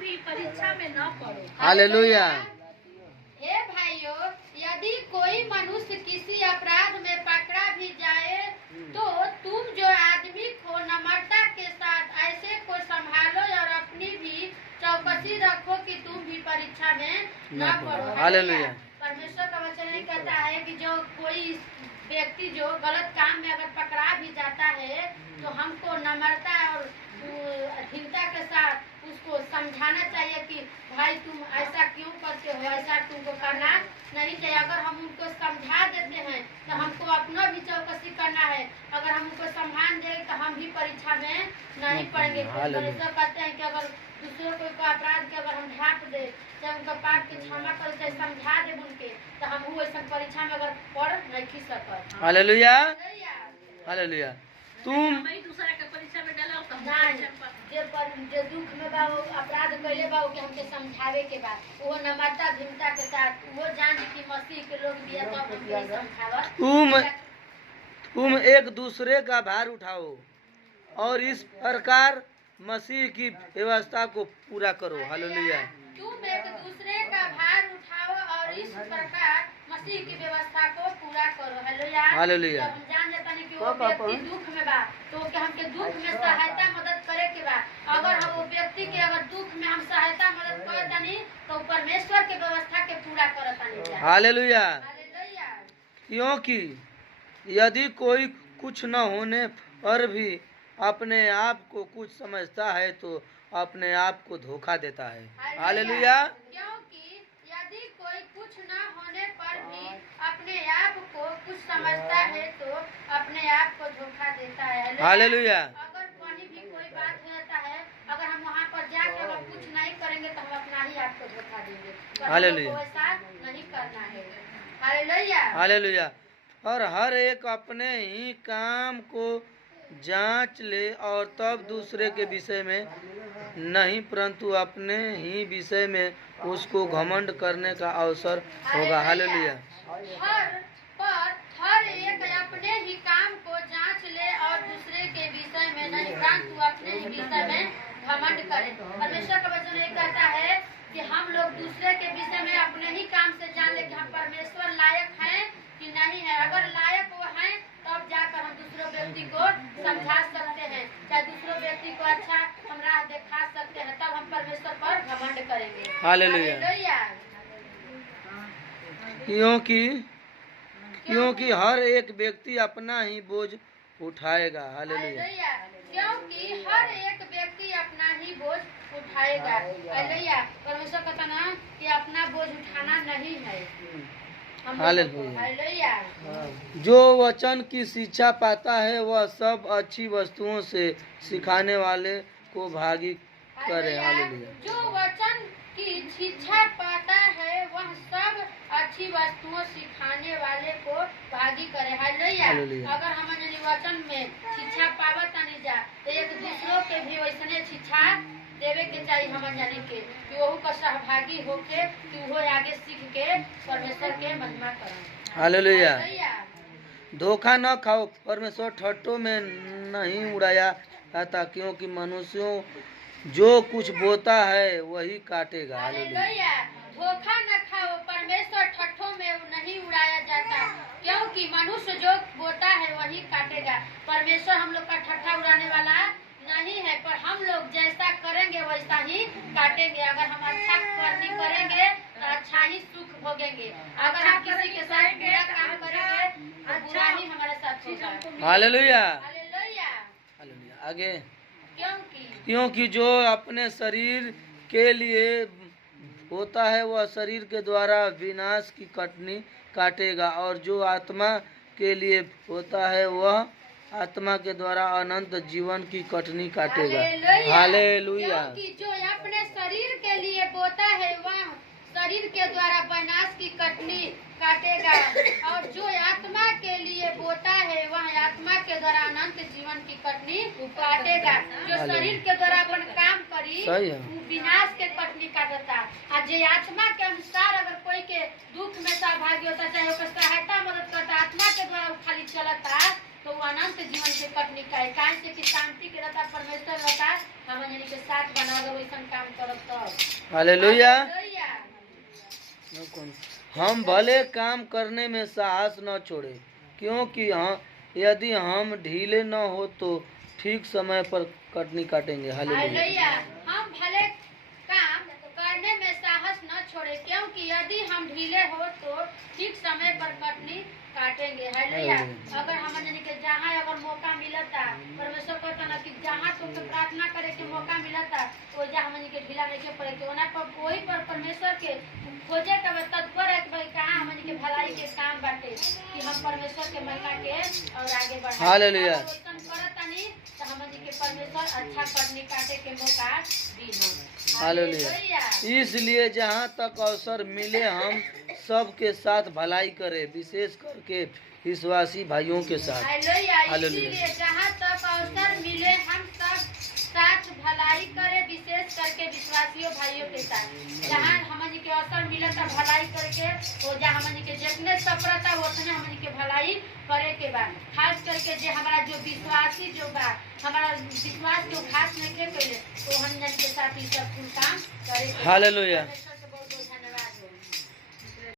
भी परीक्षा में न पड़ो। हालेलुया। हे भाइयों, यदि कोई मनुष्य किसी अपराध में पकड़ा भी जाए तो तुम जो आदमी को नम्रता के साथ ऐसे को संभालो और अपनी भी चौकसी रखो कि तुम भी परीक्षा में न पड़ो। हालेलुया। परमेश्वर का वचन ये कहता है कि जो कोई व्यक्ति जो गलत काम में अगर पकड़ा भी जाता है तो हमको नम्रता और दृढ़ता के साथ उसको समझाना चाहिए कि भाई तुम ऐसा क्यों करते हो, ऐसा तुमको करना नहीं चाहिए। अगर हम उनको समझा देते हैं तो हमको अपना भी चौकसी करना है। अगर हम उनको सम्मान दें तो हम भी परीक्षा में नहीं पढ़ेंगे। परमेश्वर कहते हैं कि अगर दूसरों को अपराध के अगर हम ढांप दे चाहे उनका पाप के क्षमा कर चाहे समझा दे उनके तो हम वैसा परीक्षा में अगर पढ़ नहीं सकते। हालेलुया। हालेलुया। तुम दूसरा के परीक्षा में डालो तो जो दुख में बा वो अपराध कैले बा के हमके समझावे के बाद वो नम्रता दृढ़ता के साथ वो जान कि मसीह के लोग भी तो हमके समझावत। तुम एक दूसरे का भार उठाओ और इस प्रकार मसीह की व्यवस्था को पूरा करो। हालेलुया। तुम एक दूसरे का भार उठाओ और इस प्रकार मसीह की व्यवस्था को पूरा करो। हालेलुया। हम जान जाता नहीं कि वो व्यक्ति दुख में बा तो हमके दुख में सहायता मदद करे के बा। अगर हम वो व्यक्ति के अगर दुख में हम सहायता मदद करता नहीं तो परमेश्वर के व्यवस्था के पूरा करता नहीं। हालेलुया। क्योंकि यदि कोई कुछ न होने पर भी अपने आप को कुछ समझता है तो अपने आप को धोखा देता है। हालेलुया। क्योंकि यदि कोई कुछ न होने पर भी अपने आप को कुछ समझता है तो अपने आप को धोखा देता है। हालेलुया। अगर कहीं भी कोई बात हो जाता है अगर हम वहाँ पर जाके अगर कुछ नहीं करेंगे तो हम अपना ही आप को धोखा देंगे। हालेलुया। ऐसा नहीं करना है। हालेलुया। हालेलुया। और हर एक अपने ही काम को जांच ले और तब दूसरे के विषय में नहीं परंतु अपने ही विषय में उसको घमंड करने का अवसर होगा। हालेलुया। हर एक अपने ही काम को जांच ले और दूसरे के विषय में नहीं परंतु अपने ही विषय में घमंड करे। परमेश्वर का वचन ये कहता है कि हम लोग दूसरे के विषय में अपने ही काम से जान ले कि हम परमेश्वर लायक हैं कि नहीं है। अगर लायक वो हैं तब जाकर हम दूसरों व्यक्ति को समझा सकते हैं चाहे दूसरों व्यक्ति को अच्छा हम राह दिखा सकते हैं तब हम परमेश्वर पर घमंड करेंगे। हालेलुया। क्योंकि हर एक व्यक्ति अपना ही बोझ उठाएगा। हालेलुया। क्योंकि हर एक व्यक्ति अपना ही बोझ उठाएगा। हालेलुया। परमेश्वर कहता ना कि अपना बोझ उठाना नहीं है। हालेलुया। जो वचन की शिक्षा पाता है वह सब अच्छी वस्तुओं से सिखाने वाले को भागी करे। हालेलुया। जो वचन की शिक्षा पाता है वह सब अच्छी वस्तुओं सिखाने वाले को भागी करे। हालेलुया। अगर हम वचन में शिक्षा पावत नहीं जा तो एक दूसरों के भी वैसने शिक्षा देवे के चाहिए। हम जाने के कि वो का सहभागी होके कि वो आगे सीख के परमेश्वर के महिमा करें। हालेलुया। धोखा न खाओ। परमेश्वर ठट्ठों में नहीं उड़ाया जाता क्योंकि मनुष्यों जो कुछ बोता है वही काटेगा। हालेलुया। धोखा न खाओ। परमेश्वर ठट्ठों में नहीं उड़ाया जाता क्योंकि मनुष्य जो बोता है वही काटेगा। परमेश्वर हम लोग का ठट्ठा उड़ाने वाला नहीं है पर हम लोग जैसा करेंगे वैसा ही काटेंगे। अगर हम अच्छा कर्म करेंगे तो अच्छा ही सुख भोगेंगे। अगर हम किसी के साथ बुरा काम करेंगे तो बुरा ही हमारे साथ होगा। हालेलुया। हालेलुया। हालेलुया। आगे क्योंकि जो अपने शरीर के लिए होता है वह शरीर के द्वारा विनाश की कटनी काटेगा और जो आत्मा के लिए होता है वह आत्मा के द्वारा अनंत जीवन की कटनी काटेगा। हालेलुया। क्योंकि जो अपने शरीर के लिए बोता है वह शरीर के द्वारा विनाश की कटनी काटेगा और जो आत्मा के लिए बोता है वह आत्मा के द्वारा अनंत जीवन की कटनी काटेगा। जो शरीर के द्वारा अपन काम करी वो विनाश के कटनी काटता और जो आत्मा के अनुसार अगर कोई के दुख में सहभागी होता चाहे उसका सहायता मदद करता आत्मा के द्वारा खाली चलता तो वो अनंत जीवन के कटनी का है। काहे से कि शांति के रहता परमेश्वर रहता हम यानी के साथ बना दो वैसा काम करब तब। हालेलुया। हालेलुया। हम भले काम करने में साहस न छोड़े, क्योंकि यदि हम ढीले न हो तो ठीक समय पर कटनी काटेंगे। हालेलुया। हालेलुया। हम भले काम करने में साहस न छोड़े, क्योंकि यदि हम ढीले हो तो ठीक समय पर कटनी काटेंगे। हालेलुया। अगर हम यानी के जहाँ अगर मौका मिलता परमेश्वर कहता ना कि जहाँ तुमको प्रार्थना करे के मौका मिलता तो जहाँ हम के ढीला नहीं के पड़े के ओना पर वही पर परमेश्वर के खोजे के तत्पर है कि भाई कहाँ हम के भलाई के काम बाटे कि हम परमेश्वर के महिमा के और आगे बढ़ाएं। हालेलुया। करतानी तो हम के परमेश्वर अच्छा कटनी काटे के मौका दी हम। हालेलुया। इसलिए जहाँ तक अवसर मिले हम सबके साथ भलाई करें, विशेष करके विश्वासी भाइयों के साथ। हालेलुया। इसीलिए जहाँ तक अवसर मिले हम सब साथ भलाई करें, विशेष करके विश्वासियों भाइयों के साथ। जहाँ हमनी के अवसर मिले तब भलाई करके वो जहाँ हमनी के जितने सफलता उतने हमनी के भलाई करे के बाद, खास करके जो हमारा जो विश्वासी जो बा हमारा विश्वास के घात नहीं के तो हम के साथ ये सब काम करे। हालेलुया।